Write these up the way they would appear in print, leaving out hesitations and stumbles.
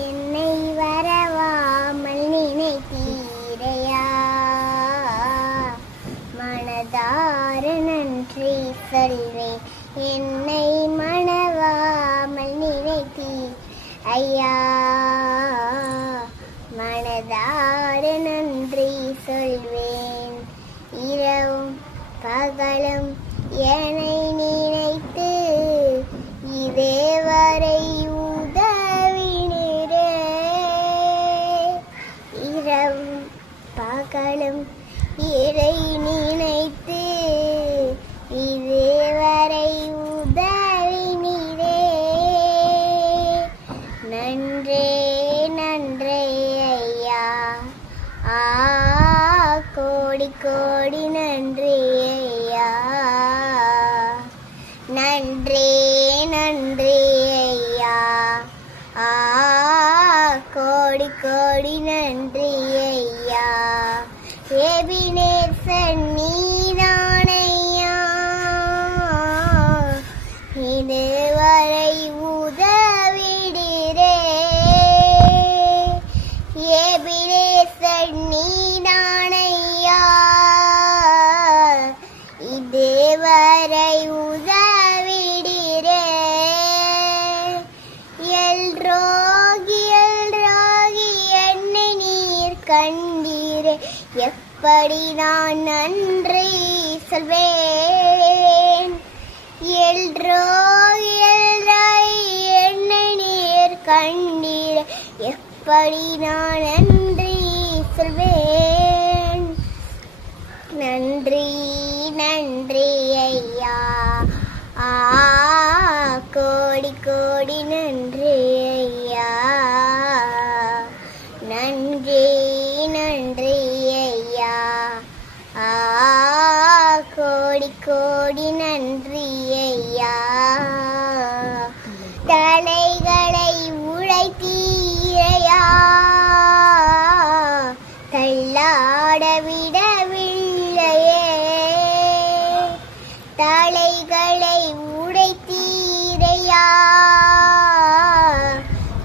என்னை வரவாமல் நினைத்தீரையா, மனதார நன்றி சொல்வேன். என்னை மணவாமல் நினைத்தீர் ஐயா, மனதார நன்றி சொல்வேன். இரவும் பகலும் என்னை நினைத்து இதேவரை உதவினரே. இரவும் பகலும் இறை நினைத்து இதேவரை உதவினரே. நன்றே நன்றே ஐயா, கோடி கோடி நன்றி ஐயா. நன்றே நன்றி ஐயா, கோடி கோடி நன்றி ஐயா. எபினேசர் நீதானையா, இதுவரை உதவிடீரே. எபினேசர் நீதானையா, இதுவரை உதவிடீரே. எல்ரோகி என்னை நீர் கண்டீரே. எப்படி நான் நன்றி சொல்வேன். எல்ரோகி என்னை நீர் கண்டீரே. எப்படி நான் நன்றி சொல்வேன். நன்றி நன்றி ஐயா, கோடி கோடி நன்றி ஐயா. நன்றி நன்றி ஐயா, கோடி கோடி நன்றி ஐயா. தலைகளை உழைத்தீரையா, தள்ளாட விடவில்லையே. தலைகளை உடைத்தீரையா,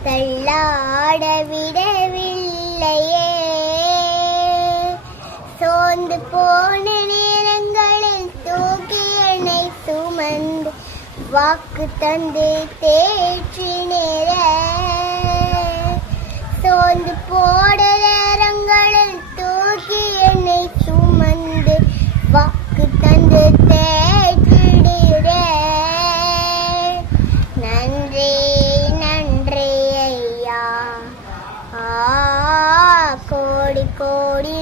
தள்ளாட விடவில்லையே. சோர்ந்து போன நேரங்களில் தூக்கி என்னை சுமந்து வாக்கு தந்து தேற்றினேர. சோர்ந்து போன நேரங்களில் தூக்கி என்னை சுமந்து வாக்கு தந்து தேற்றினேர. நன்றி நன்றி ஐயா, கோடி கோடி